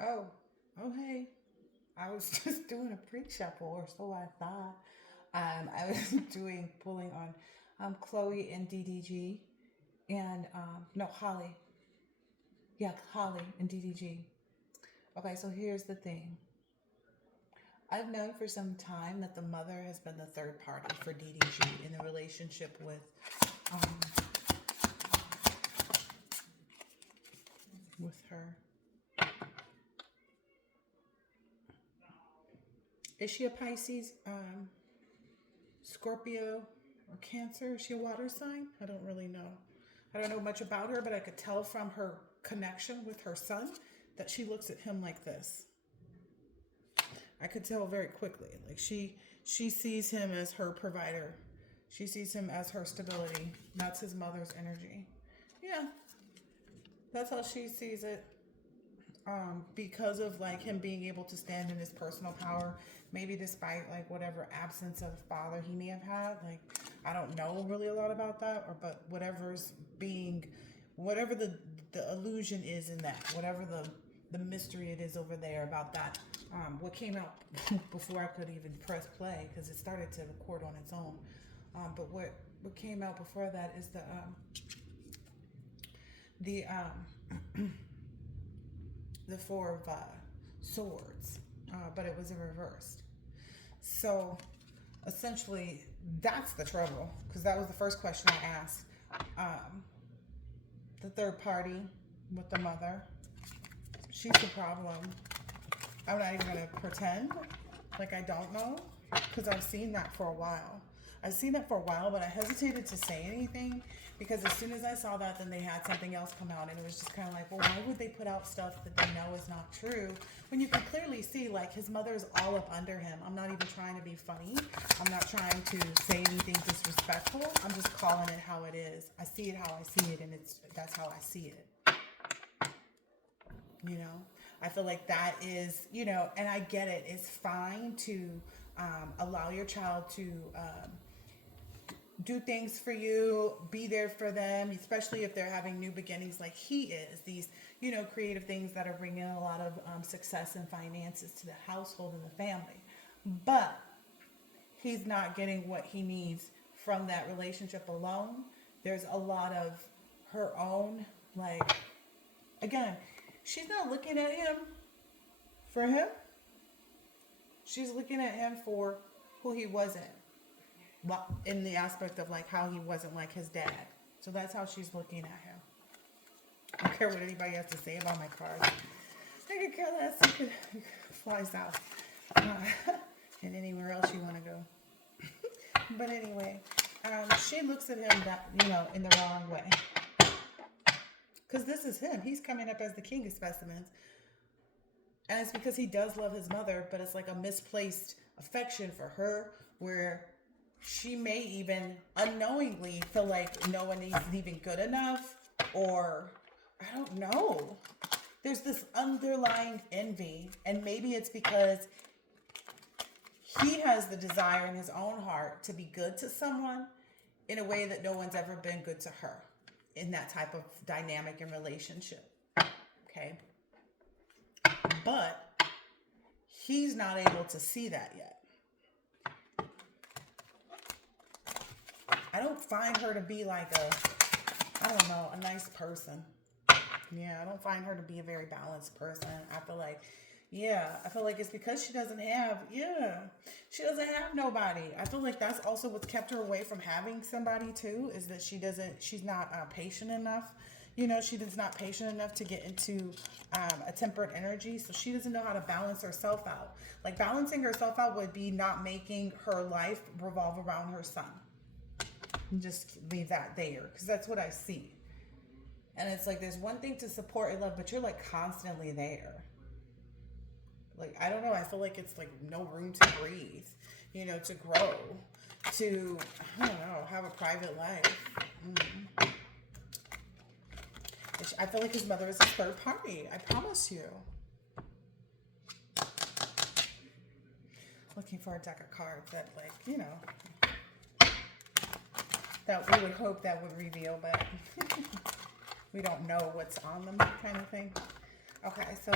Oh, oh, hey. I was just doing a pre-shuffle, or so I thought. I was pulling on Chloe and DDG, and no, Holly. Yeah, Holly and DDG. Okay, so here's the thing. I've known for some time that the mother has been the third party for DDG in the relationship um, with her. Is she a Pisces, Scorpio, or Cancer? Is she a water sign? I don't really know. I don't know much about her, but I could tell from her connection with her son that she looks at him like this. I could tell very quickly. Like she sees him as her provider. She sees him as her stability. That's his mother's energy. Yeah, that's how she sees it. Because of like him being able to stand in his personal power, maybe despite like whatever absence of father he may have had. Like I don't know really a lot about that, or but whatever's being, whatever the illusion is in that, whatever the mystery it is over there about that. What came out before I could even press play because it started to record on its own. But what came out before that is the the Four of Swords, but it was in reversed. So essentially, that's the trouble because that was the first question I asked. Um, the third party with the mother, she's the problem. I'm not even going to pretend like I don't know because I've seen that for a while. I've seen that for a while, but I hesitated to say anything because as soon as I saw that, then they had something else come out, and it was just kind of like, well, why would they put out stuff that they know is not true when you can clearly see like his mother's all up under him? I'm not even trying to be funny. I'm not trying to say anything disrespectful. I'm just calling it how it is. I see it how I see it, and that's how I see it. You know, I feel like that is, and I get it. It's fine to allow your child to do things for you, be there for them, especially if they're having new beginnings like he is. These, creative things that are bringing a lot of success and finances to the household and the family. But he's not getting what he needs from that relationship alone. There's a lot of her own, like, again, she's not looking at him for him. She's looking at him for who he wasn't. Well, in the aspect of like how he wasn't like his dad. So that's how she's looking at him. I don't care what anybody has to say about my cards. I could care less. You could fly south. And anywhere else you want to go. But anyway, she looks at him that, in the wrong way. Because this is him. He's coming up as the king of specimens. And it's because he does love his mother, but it's like a misplaced affection for her where she may even unknowingly feel like no one is even good enough, or I don't know. There's this underlying envy, and maybe it's because he has the desire in his own heart to be good to someone in a way that no one's ever been good to her in that type of dynamic and relationship. Okay? But he's not able to see that yet. I don't find her to be like a nice person. Yeah, I don't find her to be a very balanced person. I feel like it's because she doesn't have nobody. I feel like that's also what's kept her away from having somebody too, is that she's not patient enough. She's not patient enough to get into a temperate energy, so she doesn't know how to balance herself out. Like balancing herself out would be not making her life revolve around her son. And just leave that there, because that's what I see. And it's like there's one thing to support and love, but you're like constantly there. Like, I don't know, I feel like it's like no room to breathe, to grow, to, I don't know, have a private life. I feel like his mother is his third party. I promise you. Looking for a deck of cards that, like, that we would hope that would reveal, but we don't know what's on them, kind of thing. Okay, so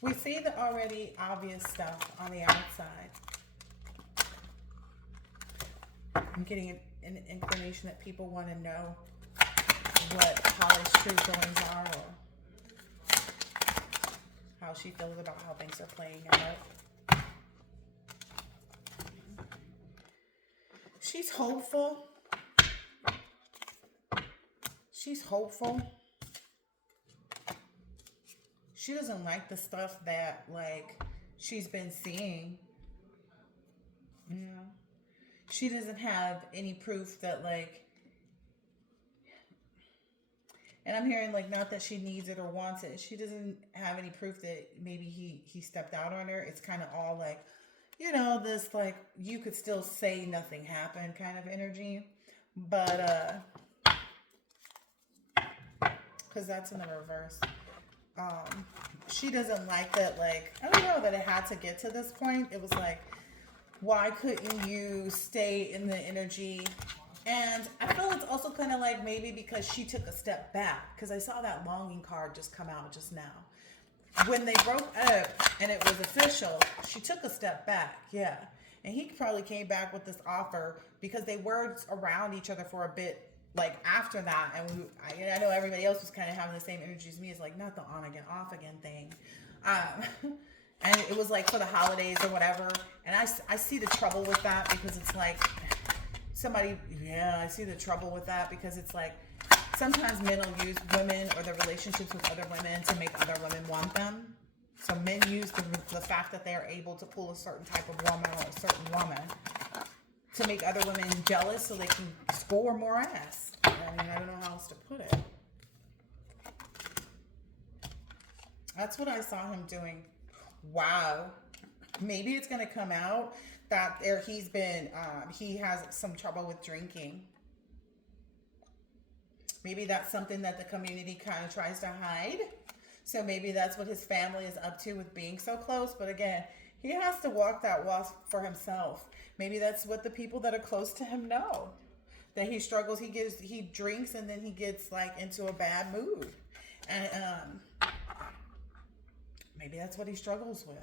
We see the already obvious stuff on the outside. I'm getting an inclination that people want to know what Holly's true feelings are, or how she feels about how things are playing out. She's hopeful. She's hopeful. She doesn't like the stuff that, like, she's been seeing. Yeah. She doesn't have any proof that, like, and I'm hearing, like, not that she needs it or wants it. She doesn't have any proof that maybe he stepped out on her. It's kind of all like, you know, this, like, you could still say nothing happened kind of energy. But, because that's in the reverse. She doesn't like that, like, I don't know, that it had to get to this point. It was like, why couldn't you stay in the energy? And I feel it's also kind of like maybe because she took a step back, because I saw that longing card just come out just now. When they broke up and it was official, she took a step back, yeah. And he probably came back with this offer because they were around each other for a bit, like, after that. And I know everybody else was kind of having the same energy as me. It's like, not the on again, off again thing. And it was like for the holidays or whatever. And I see the trouble with that, because it's like I see the trouble with that, because it's like sometimes men will use women or their relationships with other women to make other women want them. So men use the fact that they are able to pull a certain type of woman or a certain woman to make other women jealous so they can score more ass. I mean, I don't know how else to put it. That's what I saw him doing. Wow. Maybe it's going to come out that he has some trouble with drinking. Maybe that's something that the community kind of tries to hide. So maybe that's what his family is up to with being so close. But again, he has to walk that walk for himself. Maybe that's what the people that are close to him know. That he struggles, he drinks, and then he gets, like, into a bad mood. And maybe that's what he struggles with.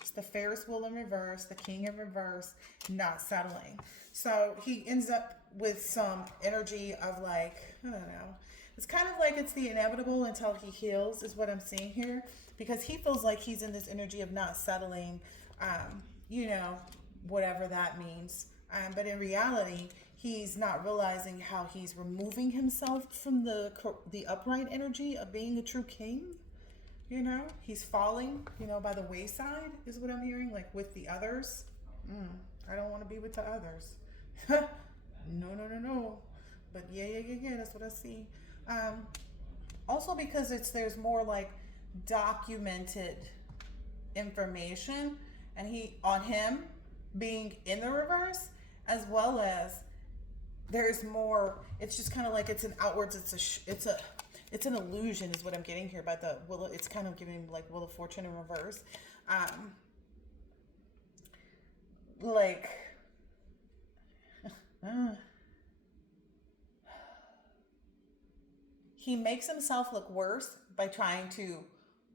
It's the Ferris wheel in reverse, the King in reverse, not settling. So he ends up with some energy of, like, I don't know. It's kind of like it's the inevitable until he heals, is what I'm seeing here. Because he feels like he's in this energy of not settling, you know, whatever that means. But in reality, he's not realizing how he's removing himself from the upright energy of being a true king. You know, he's falling, you know, by the wayside is what I'm hearing, like with the others. I don't want to be with the others. No. But yeah, that's what I see. Also because there's more like documented information and on him being in the reverse, as well as there's more. It's just kind of like it's an outwards. It's an illusion, is what I'm getting here by the Wheel. It's kind of giving like Wheel of Fortune in reverse. Like. He makes himself look worse by trying to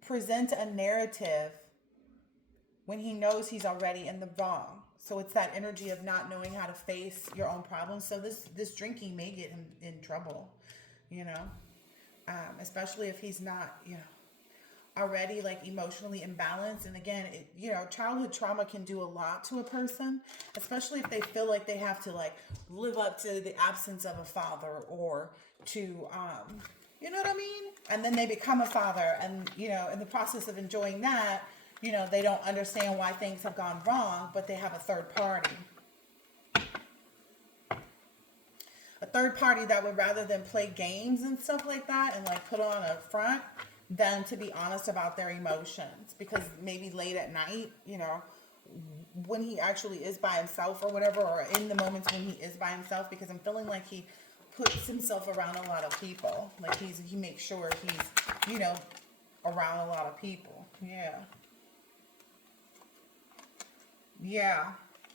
present a narrative when he knows he's already in the wrong. So it's that energy of not knowing how to face your own problems. So this drinking may get him in trouble, you know, especially if he's not, you know, already like emotionally imbalanced. And again, you know, childhood trauma can do a lot to a person, especially if they feel like they have to like live up to the absence of a father or to, you know what I mean? And then they become a father, and, you know, in the process of enjoying that, you know, they don't understand why things have gone wrong, but they have a third party. A third party that would, rather than play games and stuff like that and like put on a front, than to be honest about their emotions. Because maybe late at night, you know, when he actually is by himself or whatever, or in the moments when he is by himself, because I'm feeling like he puts himself around a lot of people. Like he makes sure he's, you know, around a lot of people. Yeah.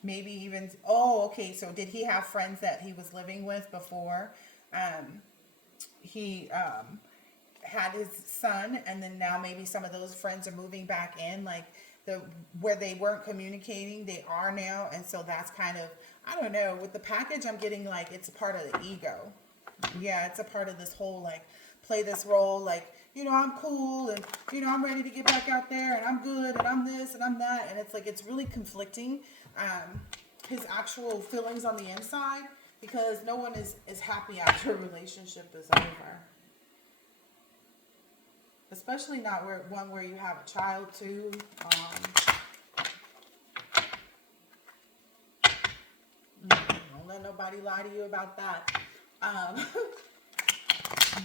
Maybe even, okay, so did he have friends that he was living with before? had his son, and then now maybe some of those friends are moving back in, like the where they weren't communicating, they are now, and so that's kind of, I don't know, with the package I'm getting, like it's a part of the ego. Yeah, it's a part of this whole like play this role, like, you know, I'm cool, and you know, I'm ready to get back out there, and I'm good, and I'm this and I'm that, and it's like it's really conflicting, his actual feelings on the inside, because no one is happy after a relationship is over, especially not where you have a child too. Don't let nobody lie to you about that.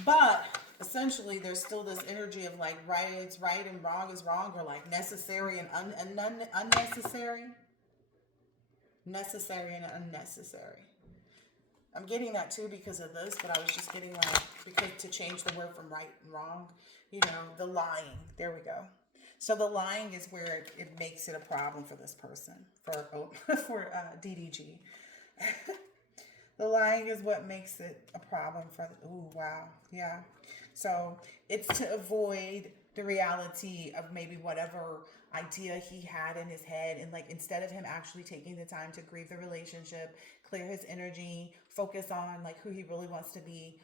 But essentially, there's still this energy of like right is right and wrong is wrong, or like necessary and unnecessary, necessary and unnecessary. I'm getting that too because of this, but I was just getting like, because to change the word from right and wrong, you know, the lying. There we go. So the lying is where it makes it a problem for this person, for DDG. The lying is what makes it a problem for the, ooh, wow. Yeah. So it's to avoid the reality of maybe whatever idea he had in his head, and like instead of him actually taking the time to grieve the relationship, clear his energy, focus on like who he really wants to be,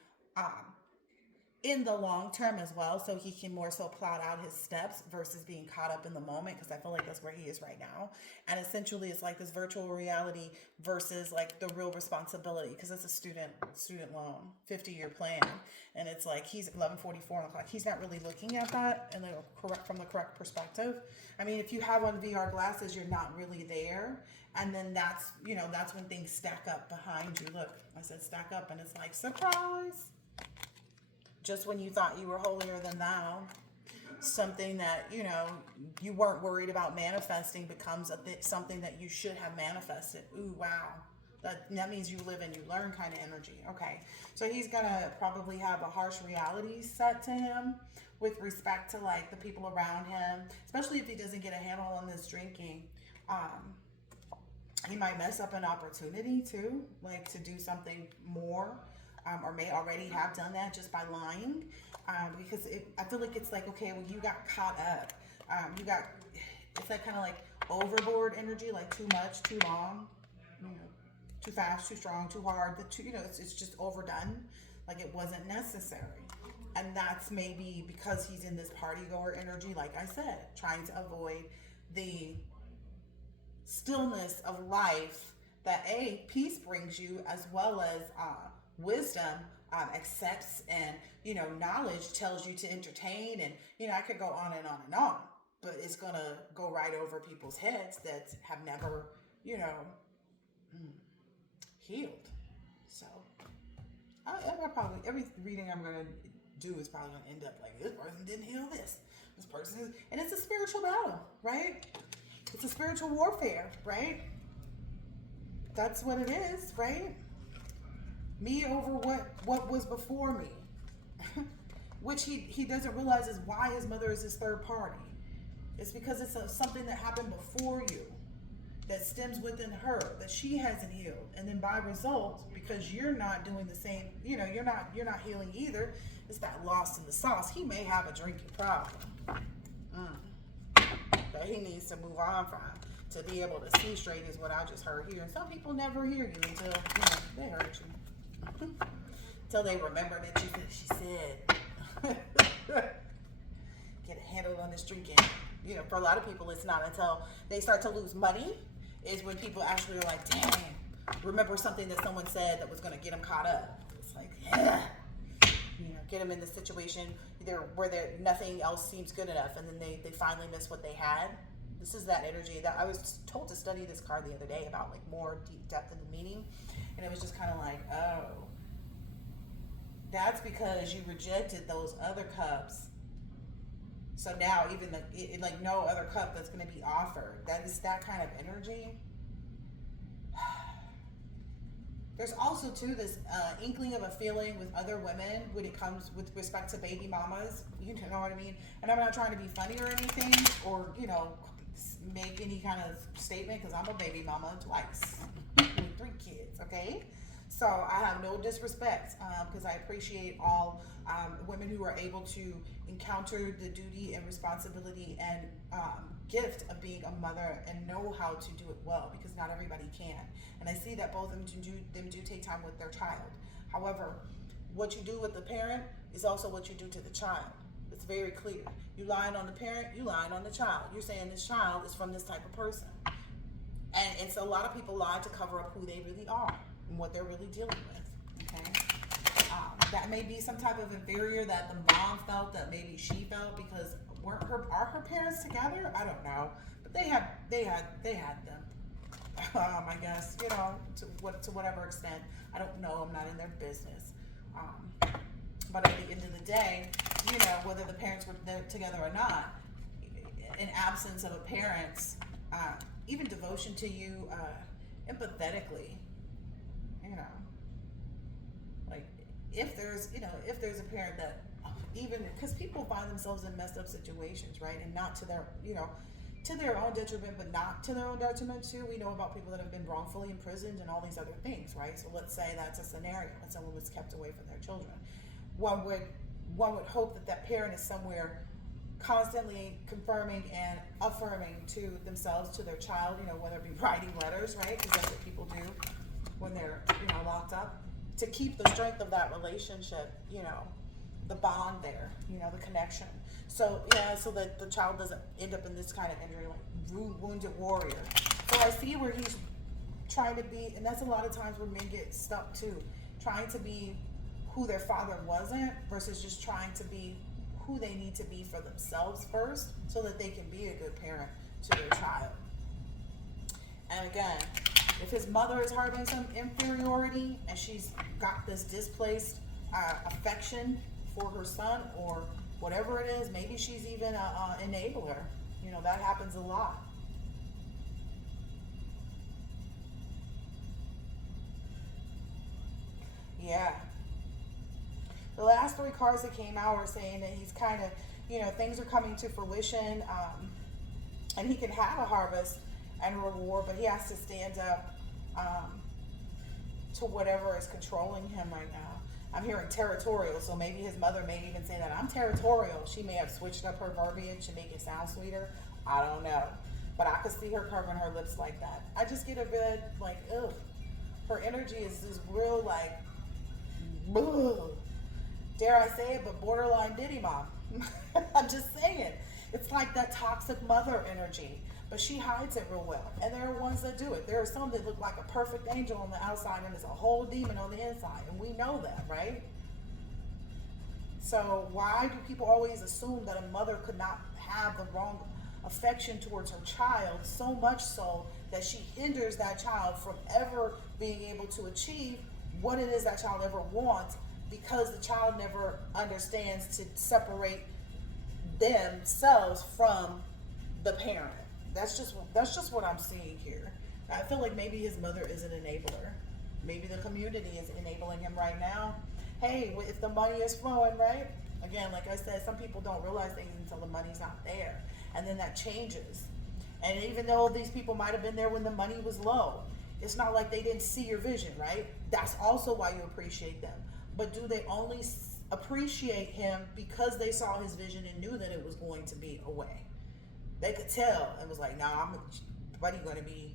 in the long term as well, so he can more so plot out his steps versus being caught up in the moment, because I feel like that's where he is right now. And essentially it's like this virtual reality versus like the real responsibility, because it's a student loan 50-year plan, and it's like he's 11:44 on the clock. He's not really looking at that and from the correct perspective. I mean, if you have on VR glasses, you're not really there, and then that's, you know, that's when things stack up behind you. Look, I said stack up, and it's like surprise. Just when you thought you were holier than thou, something that, you know, you weren't worried about manifesting becomes something that you should have manifested. Ooh, wow. That means you live and you learn kind of energy. Okay. So he's going to probably have a harsh reality set to him with respect to like the people around him, especially if he doesn't get a handle on this drinking. He might mess up an opportunity too, like to do something more. Or may already have done that just by lying, because I feel like it's like, okay, well, you got caught up, it's that kind of like overboard energy, like too much, too long, you know, too fast, too strong, too hard, you know, it's just overdone, like it wasn't necessary. And that's maybe because he's in this party goer energy, like I said, trying to avoid the stillness of life that peace brings you, as well as wisdom accepts, and you know, knowledge tells you to entertain, and you know, I could go on and on and on, but it's gonna go right over people's heads that have never, you know, healed. So I probably, every reading I'm gonna do is probably gonna end up like, this person didn't heal this person is, and it's a spiritual battle, right? It's a spiritual warfare, right? That's what it is, right? Me over what was before me. Which he doesn't realize is why his mother is his third party. It's because it's something that happened before you that stems within her that she hasn't healed. And then by result, because you're not doing the same, you know, you're not healing either, it's that lost in the sauce. He may have a drinking problem that he needs to move on from, to be able to see straight, is what I just heard here. And some people never hear you until, you know, they heard you. Until they remember that she said get a handle on this drinking. You know, for a lot of people, it's not until they start to lose money is when people actually are like, dang, remember something that someone said that was going to get them caught up. It's like, yeah. You know, get them in the situation either where nothing else seems good enough, and then they finally miss what they had. This is that energy that I was told to study this card the other day about, like more deep depth in the meaning, and it was just kind of like, oh, that's because you rejected those other cups. So now even like no other cup that's going to be offered. That is that kind of energy. There's also too this inkling of a feeling with other women when it comes with respect to baby mamas. You know what I mean? And I'm not trying to be funny or anything, or you know, make any kind of statement, because I'm a baby mama twice with 3 kids. Okay, So I have no disrespect, because I appreciate all women who are able to encounter the duty and responsibility and gift of being a mother and know how to do it well, because not everybody can. And I see that both of them do take time with their child. However, what you do with the parent is also what you do to the child. It's very clear. You lying on the parent, you lying on the child. You're saying this child is from this type of person. And so a lot of people lie to cover up who they really are and what they're really dealing with. Okay, that may be some type of inferior that the mom felt, that maybe she felt, because are her parents together? I don't know, but they had them. I guess, to whatever extent. I don't know. I'm not in their business. But at the end of the day, whether the parents were together or not, in absence of a parent's even devotion to you, empathetically, like if there's a parent that, even because people find themselves in messed up situations, right, and not to their to their own detriment, but not to their own detriment too. We know about people that have been wrongfully imprisoned and all these other things, right? So let's say that's a scenario and someone was kept away from their children. One would hope that that parent is somewhere constantly confirming and affirming to themselves, to their child, whether it be writing letters, right? Because that's what people do when they're, locked up, to keep the strength of that relationship, the bond there, the connection. So, so that the child doesn't end up in this kind of injury, like wounded warrior. So I see where he's trying to be, and that's a lot of times where men get stuck too, trying to be who their father wasn't versus just trying to be who they need to be for themselves first, so that they can be a good parent to their child. And again, if his mother is harboring some inferiority and she's got this displaced affection for her son, or whatever it is, maybe she's even a enabler. That happens a lot. Yeah. The last three cards that came out are saying that he's kind of, things are coming to fruition, and he can have a harvest and reward, but he has to stand up to whatever is controlling him right now. I'm hearing territorial, so maybe his mother may even say that I'm territorial. She may have switched up her verbiage to make it sound sweeter. I don't know. But I could see her curving her lips like that. I just get a bit like, ugh. Her energy is this real, like, ugh. Dare I say it, but borderline Diddy mom. I'm just saying. It's like that toxic mother energy. But she hides it real well. And there are ones that do it. There are some that look like a perfect angel on the outside and there's a whole demon on the inside. And we know that, right? So why do people always assume that a mother could not have the wrong affection towards her child, so much so that she hinders that child from ever being able to achieve what it is that child ever wants, because the child never understands to separate themselves from the parent. That's just what I'm seeing here. I feel like maybe his mother is an enabler. Maybe the community is enabling him right now. Hey, if the money is flowing, right? Again, like I said, some people don't realize things until the money's not there. And then that changes. And even though these people might have been there when the money was low, it's not like they didn't see your vision, right? That's also why you appreciate them. But do they only appreciate him because they saw his vision and knew that it was going to be a way? They could tell and was like, nah, buddy going to be,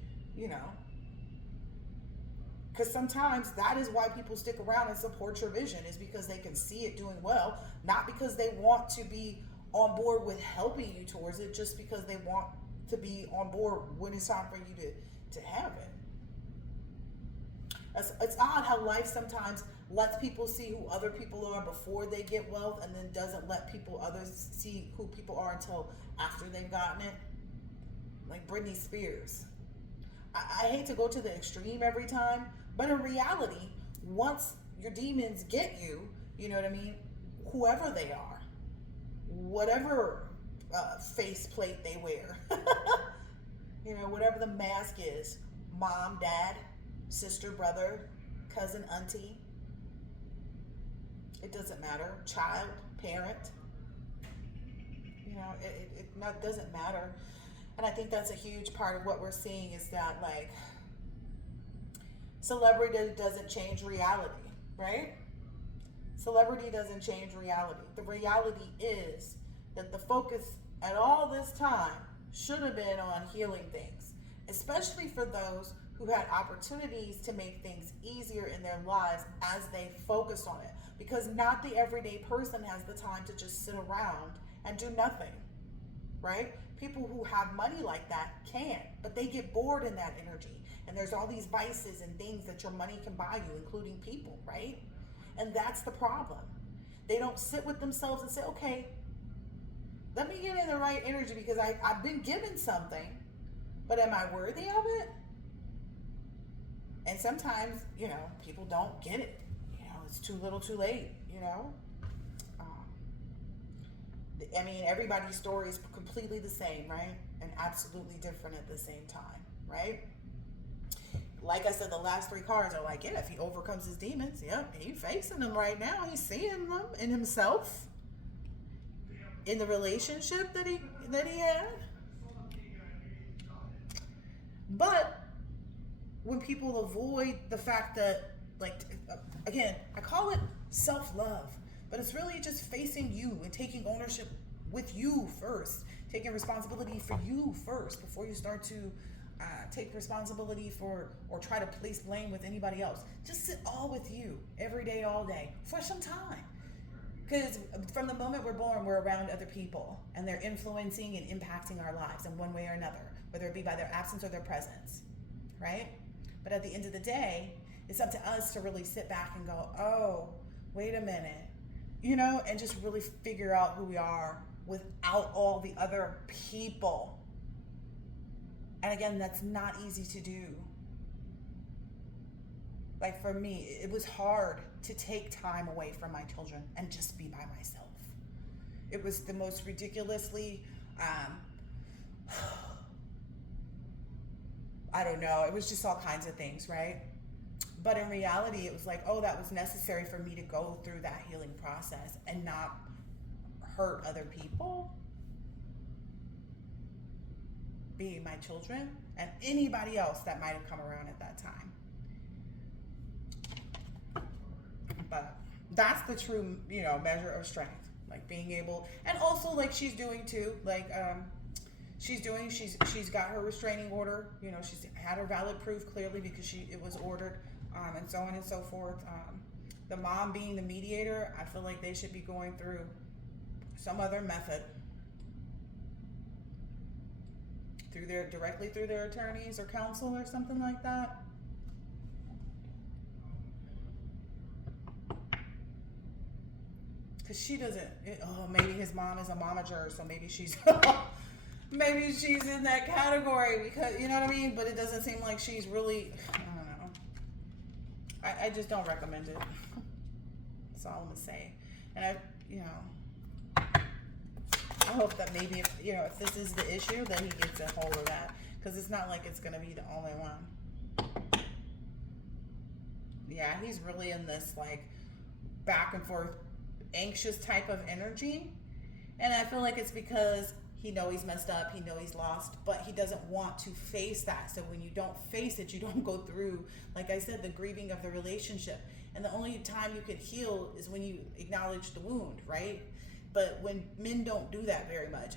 Because sometimes that is why people stick around and support your vision, is because they can see it doing well, not because they want to be on board with helping you towards it, just because they want to be on board when it's time for you to have it. It's odd how life sometimes lets people see who other people are before they get wealth, and then doesn't let others see who people are until after they've gotten it. Like Britney Spears. I hate to go to the extreme every time, but in reality, once your demons get you, you know what I mean? Whoever they are, whatever faceplate they wear, whatever the mask is, mom, dad, sister, brother, cousin, auntie, it doesn't matter, child, parent, it doesn't matter. And I think that's a huge part of what we're seeing, is that, like, Celebrity doesn't change reality, right? Celebrity doesn't change reality. The reality is that the focus at all this time should have been on healing things, especially for those who had opportunities to make things easier in their lives as they focused on it. Because not the everyday person has the time to just sit around and do nothing, right? People who have money like that can, but they get bored in that energy. And there's all these vices and things that your money can buy you, including people, right? And that's the problem. They don't sit with themselves and say, okay, let me get in the right energy because I've been given something, but am I worthy of it? And sometimes, people don't get it. It's too little too late, everybody's story is completely the same, right? And absolutely different at the same time, right? Like I said, the last 3 cards are like, yeah, if he overcomes his demons, yep, he's facing them right now. He's seeing them in himself, in the relationship that he had. But when people avoid the fact that, again, I call it self-love, but it's really just facing you and taking ownership with you first, taking responsibility for you first before you start to take responsibility for or try to place blame with anybody else. Just sit all with you every day, all day for some time. Because from the moment we're born, we're around other people and they're influencing and impacting our lives in one way or another, whether it be by their absence or their presence, right? But at the end of the day, it's up to us to really sit back and go, oh, wait a minute, and just really figure out who we are without all the other people. And again, that's not easy to do. Like for me, it was hard to take time away from my children and just be by myself. It was the most ridiculously, I don't know, it was just all kinds of things, right? But in reality, it was like, oh, that was necessary for me to go through that healing process and not hurt other people, being my children and anybody else that might have come around at that time. But that's the true, measure of strength, like being able, and also like she's doing too, she's got her restraining order, she's had her valid proof clearly because it was ordered, and so on and so forth. The mom being the mediator, I feel like they should be going through some other method directly through their attorneys or counsel or something like that. Because she doesn't, maybe his mom is a momager, so maybe she's maybe she's in that category because, you know what I mean? But it doesn't seem like she's really, I don't know. I just don't recommend it. That's all I'm going to say. And I hope that maybe if this is the issue, that he gets a hold of that, because it's not like it's going to be the only one. Yeah, he's really in this back and forth anxious type of energy, and I feel like it's because he knows he's messed up, he knows he's lost, but he doesn't want to face that. So when you don't face it, you don't go through, like I said, the grieving of the relationship. And the only time you can heal is when you acknowledge the wound, right? But when men don't do that very much,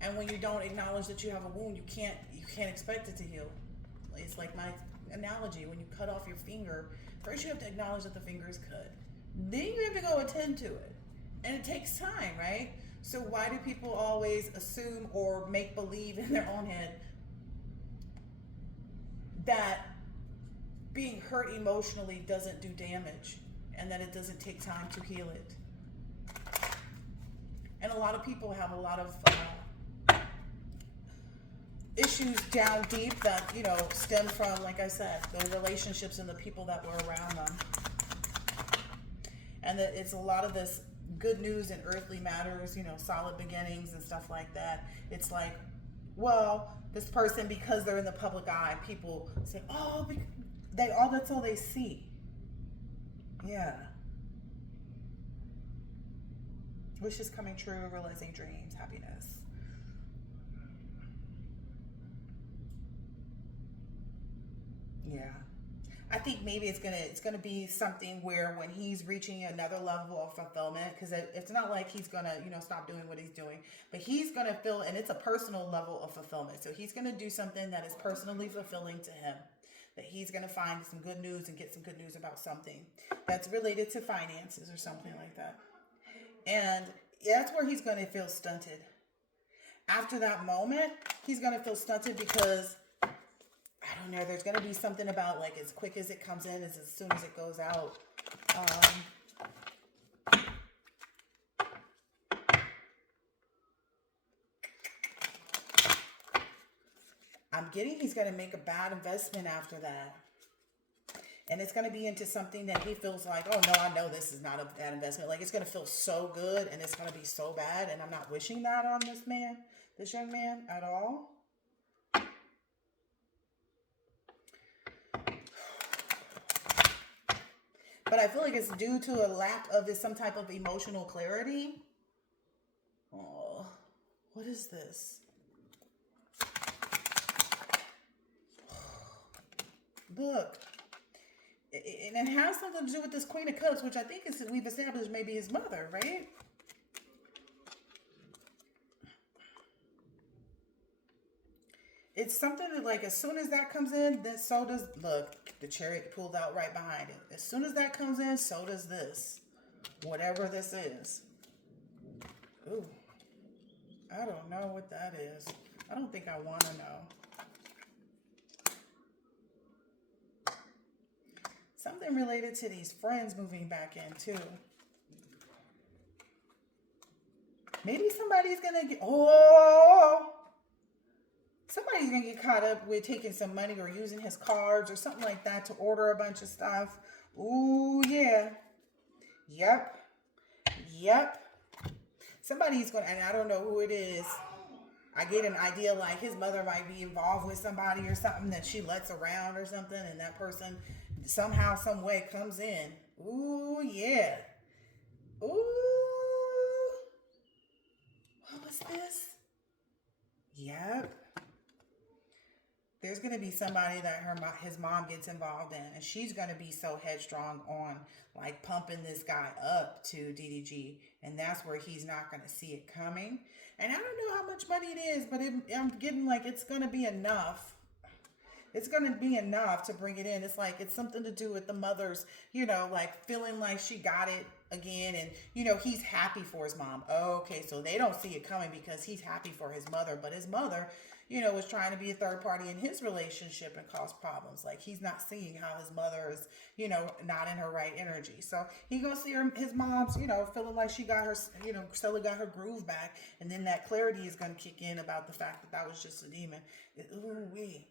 and when you don't acknowledge that you have a wound, you can't expect it to heal. It's like my analogy: when you cut off your finger, first you have to acknowledge that the finger is cut. Then you have to go attend to it, and it takes time, right? So why do people always assume or make believe in their own head that being hurt emotionally doesn't do damage and that it doesn't take time to heal it? And a lot of people have a lot of issues down deep that, stem from, like I said, the relationships and the people that were around them. And that it's a lot of this good news in earthly matters, solid beginnings and stuff like that. It's like, well, this person, because they're in the public eye, people say, oh, that's all they see. Yeah. Wishes coming true, realizing dreams, happiness. Yeah. I think maybe it's gonna be something where when he's reaching another level of fulfillment, because it's not like he's gonna stop doing what he's doing, but he's gonna feel, and it's a personal level of fulfillment. So he's gonna do something that is personally fulfilling to him. That he's gonna find some good news and get some good news about something that's related to finances or something like that, and that's where he's gonna feel stunted. After that moment, he's gonna feel stunted because I don't know. There's gonna be something about like as quick as it comes in, as soon as it goes out. I'm getting he's gonna make a bad investment after that, and it's gonna be into something that he feels like, oh no, I know this is not a bad investment. Like it's gonna feel so good, and it's gonna be so bad, and I'm not wishing that on this man, this young man at all. But I feel like it's due to a lack of this some type of emotional clarity. Oh, what is this? Look, and it has something to do with this Queen of Cups, which I think is we've established maybe his mother, right? It's something that like as soon as that comes in, then so does look the Chariot pulled out right behind it. As soon as that comes in, so does this, whatever this is. Ooh, I don't know what that is. I don't think I want to know. Something related to these friends moving back in too. Maybe somebody's gonna get somebody's gonna get caught up with taking some money or using his cards or something like that to order a bunch of stuff. Ooh yeah. Yep. Yep. Somebody's gonna, and I don't know who it is. I get an idea like his mother might be involved with somebody or something that she lets around or something, and that person somehow, some way comes in. Ooh, yeah. Ooh. What was this? Yep. There's going to be somebody that his mom gets involved in, and she's going to be so headstrong on like pumping this guy up to DDG, and that's where he's not going to see it coming. And I don't know how much money it is, but I'm getting like it's going to be enough. It's going to be enough to bring it in. It's like it's something to do with the mother's, like feeling like she got it again, and he's happy for his mom. Okay, so they don't see it coming because he's happy for his mother, but his mother was trying to be a third party in his relationship and cause problems. Like he's not seeing how his mother is, not in her right energy. So he gonna see his mom's, feeling like she got her, Stella got her groove back, and then that clarity is gonna kick in about the fact that was just a demon. Ooh wee.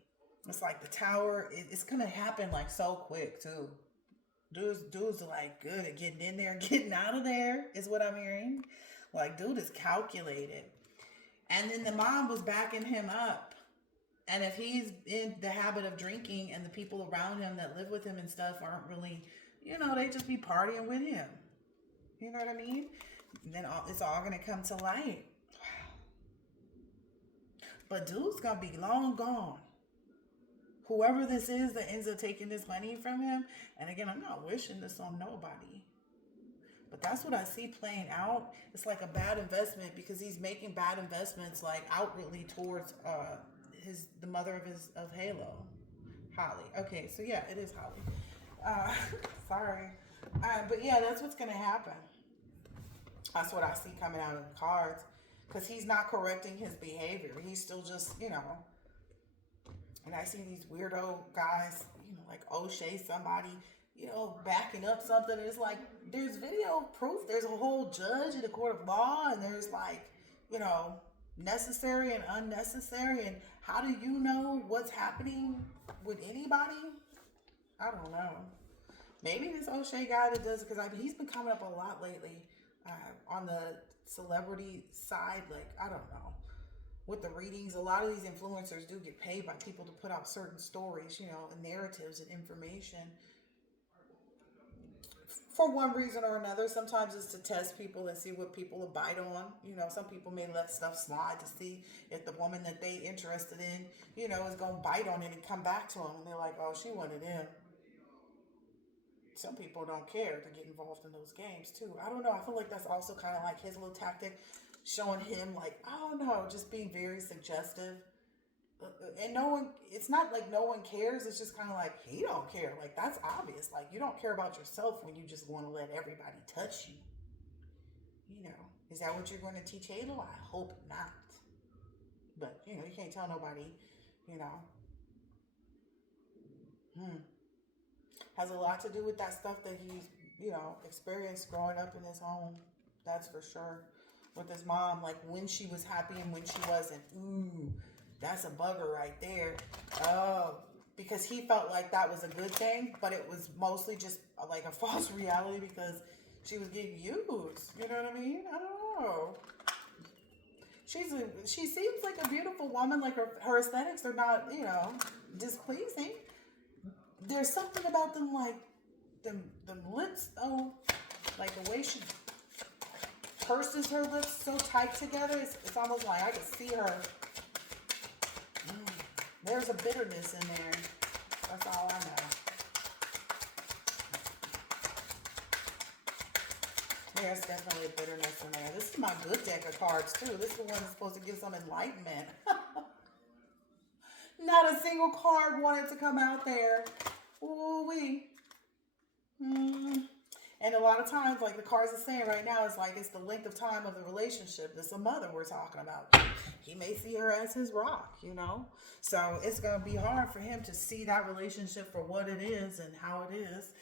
It's like the tower. It's gonna happen like so quick too. Dudes are like good at getting in there, getting out of there. Is what I'm hearing. Like dude is calculated. And then the mom was backing him up. And if he's in the habit of drinking and the people around him that live with him and stuff aren't really, they just be partying with him. You know what I mean? And then it's all going to come to light. But dude's going to be long gone. Whoever this is that ends up taking this money from him. And again, I'm not wishing this on nobody. But that's what I see playing out. It's like a bad investment because he's making bad investments like outwardly towards the mother of Halo, Holly. Okay, so yeah, it is Holly. Sorry, but yeah, that's what's gonna happen. That's what I see coming out of the cards because he's not correcting his behavior. He's still just And I see these weirdo guys, like O'Shea, somebody. Backing up something. It's like there's video proof. There's a whole judge in the court of law, and there's like, necessary and unnecessary. And how do you know what's happening with anybody? I don't know. Maybe this O'Shea guy that does it, because he's been coming up a lot lately on the celebrity side. Like, I don't know. With the readings, a lot of these influencers do get paid by people to put out certain stories, and narratives and information for one reason or another. Sometimes it's to test people and see what people abide on. You know, some people may let stuff slide to see if the woman that they interested in, you know, is going to bite on it and come back to them. And they're like, oh, she wanted him. Some people don't care to get involved in those games too. I don't know. I feel like that's also kind of like his little tactic, showing him like, I don't know, just being very suggestive. And no one, it's not like no one cares. It's just kind of like he don't care. Like that's obvious. Like you don't care about yourself when you just want to let everybody touch you. You know, is that what you're going to teach Halo? I hope not. But you know, you can't tell nobody. You know, has a lot to do with that stuff that he's, you know, experienced growing up in his home. That's for sure. With his mom, like when she was happy and when she wasn't. Ooh, that's a bugger right there. Oh, because he felt like that was a good thing, but it was mostly just like a false reality because she was getting used. You know what I mean? I don't know. She seems like a beautiful woman. Like her aesthetics are not, you know, displeasing. There's something about them, like them lips, oh, like the way she purses her lips so tight together. It's almost like I can see her. There's a bitterness in there. That's all I know. There's definitely a bitterness in there. This is my good deck of cards too. This is the one that's supposed to give some enlightenment. Not a single card wanted to come out there. Ooh-wee. And a lot of times, like the cards are saying right now, is like it's the length of time of the relationship. This is a mother we're talking about. He may see her as his rock, you know? So it's going to be hard for him to see that relationship for what it is and how it is.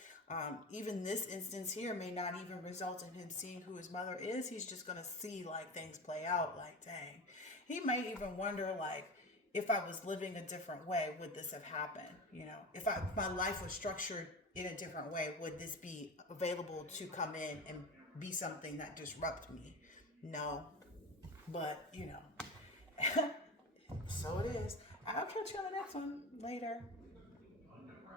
Even this instance here may not even result in him seeing who his mother is. He's just going to see like things play out like, dang. He may even wonder like, if I was living a different way, would this have happened? You know, if my life was structured in a different way, would this be available to come in and be something that disrupt me? No, but you know, so it is. I'll catch you on the next one later.